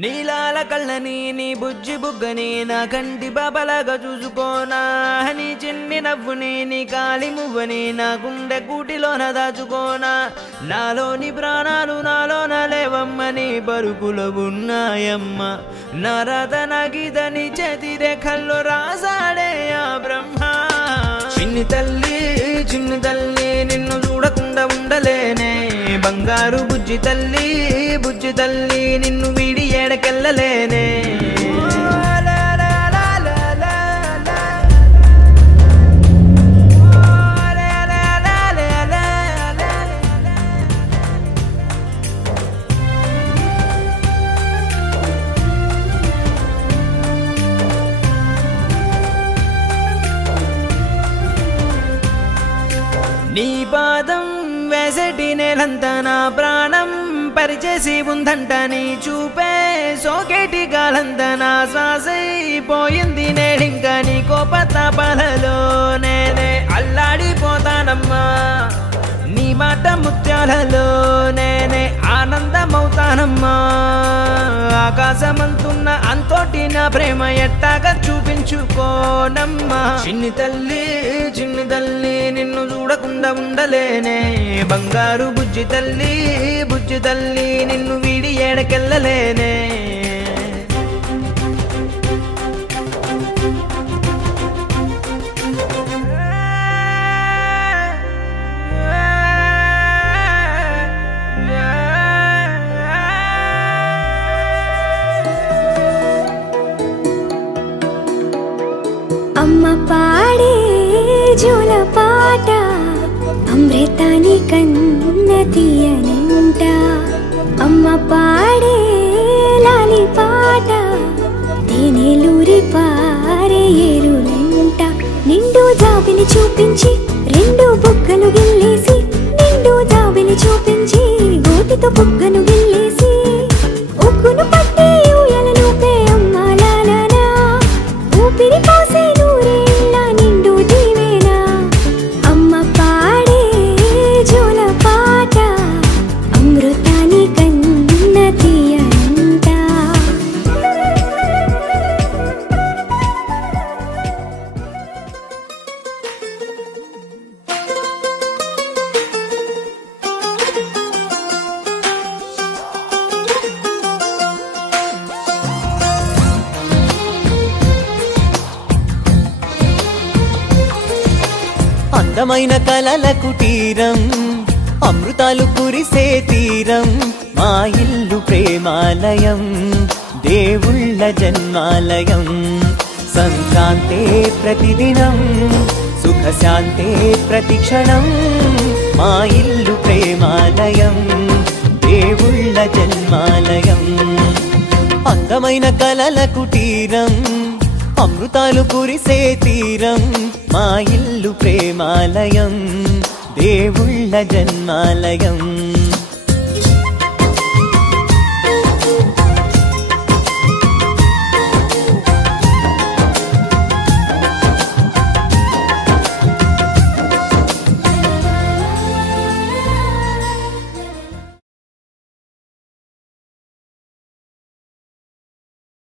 నీలాల కళ్ళని నీ బుజ్జి బుగ్గని నా కంటి బాబలాగా చూసుకోనా నీ చిన్ని నవ్వుని నీ కాలి మువ్వని నా గుండె కూటిలోన దాచుకోనా నాలోని ప్రాణాలు నాలోన లేవమ్మని బరుకులో ఉన్నాయమ్మ నా రాత నా గీత నీ చేతి రేఖల్లో రాసాడే ఆ బ్రహ్మ చిన్ని తల్లి నిన్ను చూడకుండా ఉండలేనే బంగారు బుజ్జి తల్లి నిన్ను వీడి ఏడకెళ్ళలేనే నీ పాదం వేసటి నేలంతా నా ప్రాణం పరిచేసి ఉందంట నీ చూపే సోకేటి గాలంతా నా శ్వాసైపోయింది నేడింకా నీ కోపతాపాలలో నేనే అల్లాడిపోతానమ్మా నీ మాట ముత్యాలలో నేనే ఆనందమవుతానమ్మా ఆకాశమంతున్న అంతోటి నా ప్రేమ ఎట్టాగా చూపించుకోనమ్మా చిన్ని తల్లి నిన్ను చూడకుండా ఉండలేనే బంగారు బుజ్జి తల్లి నిన్ను వీడి ఏడకెళ్ళలేనే అమ్మ పాడే జోల పాట అమృతాని కన్న తీయనంట అమ్మ పాడే లాలి పాట తేనెలూరి పారే ఏరులంట నిండు జాబిలి చూపించి రెండు బుగ్గలు గిల్లేసి నిండు జాబిలి చూపించి గోటితో బుగ్గను గిల్లేసి ఉక్కును పట్టి ఊయలను పే అమ్మ లాలనా ఊపిరి పోసే నూరేళ్ళ నిండు దీవేనా అమ్మ పాడే జోల పాట అమృతాని కన్న తీయంట అందమైన కలల కుటీరం అమృతాలు కురిసే తీరం మా ఇల్లు ప్రేమాలయం దేవుళ్ళ జన్మాలయం సంక్రాంతే ప్రతిదినం సుఖశాంతే ప్రతిక్షణం మా ఇల్లు ప్రేమాలయం దేవుళ్ళ జన్మాలయం అందమైన కలల కుటీరం అమృతాలు కురిసే తీరం మా ఇల్లు ప్రేమాలయం దేవుళ్ళ జన్మాలయం